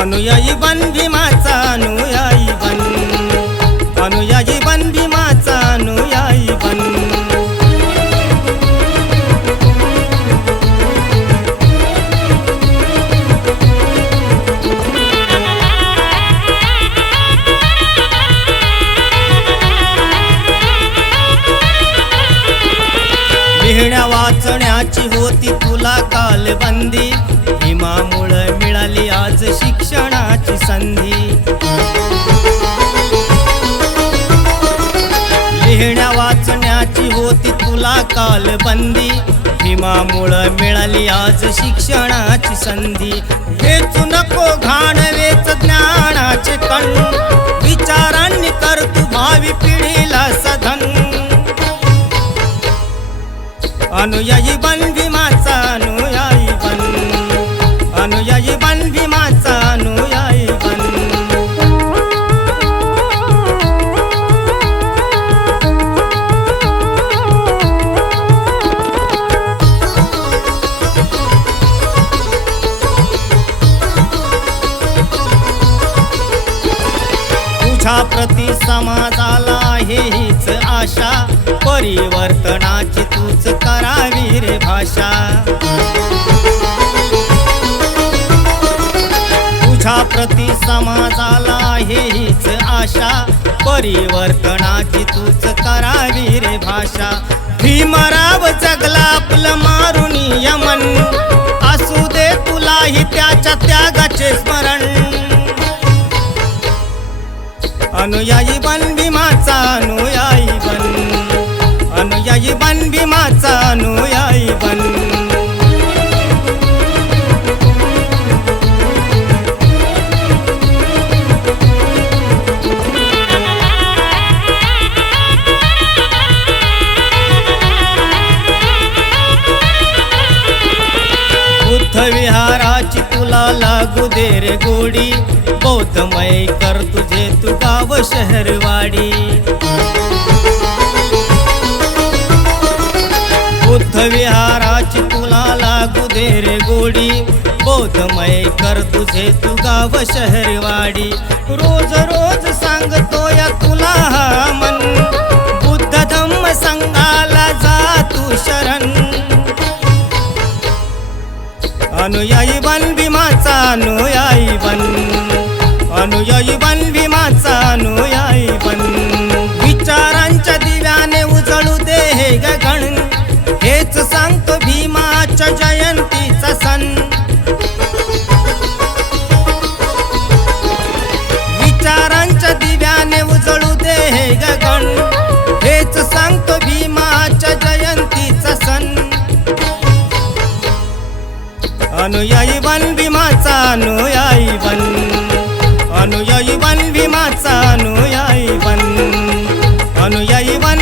अनुयायी बन भीमाचा अनुयायी बन, अनुयायी बन भीमाचा अनुयायी बन। लिहिण्या वाचण्याची होती तुला कालबंदी, भीमामुळे मिळाली आज शिक्षणाची संधी। लिहिण्या वाचण्याची होती तुला कालबंदी, भीमामुळे मिळाली आज शिक्षणाची संधी। वेचू नको घाण वेच ज्ञानाचे कण, विचारांनी कर तू भावी पिढीला सधन। अनुयायी बन भीमाचा अनुयायी बन, अनुयायी बन भीमाचा अनुयायी बन। तुझ्या प्रति समाजाला आहे हीच आशा, परिवर्तनाची तूच करावी रे भाषा। तुझ्या प्रति समाजाला आहे हीच आशा, परिवर्तनाची तूच करावी रे भाषा। भीमराव जगला आपलं मारून यमन, असू दे तुलाही त्याच्या त्यागाचे स्मरण। अनुयायी बन भीमाचा अनुयायी बन, अनुयायी बन भीमाचा अनुयायी बन। बुद्ध विहाराची तुला लागू दे रे गोडी, बौद्धमय कर तुझे तू गाव शहरवाडी। बुद्ध विहाराची तुला लागू दे रे गोडी, बौद्धमय कर तुझे तू गाव शहरवाडी। रोज रोज सांगतो या तुला हा मन, बुद्ध धम्म संघाला जा तू शरण। अनुयायी बन भीमाचा अनुयायी बन, अनुयायी बन भीमाचा अनुयायी बन। विचारांच्या दिव्याने उजळू दे हे गगन, हेच सांगतो भीमाच्या जयंतीचा सण। विचारांच्या दिव्याने उजळू दे हे गगन, हेच सांगतो भीमाच्या जयंतीचा सण। अनुयायी बन भीमाचा अनुयायी बन, अनुयायी बन भीमाचा अनुयायी बन, अनुयायी बन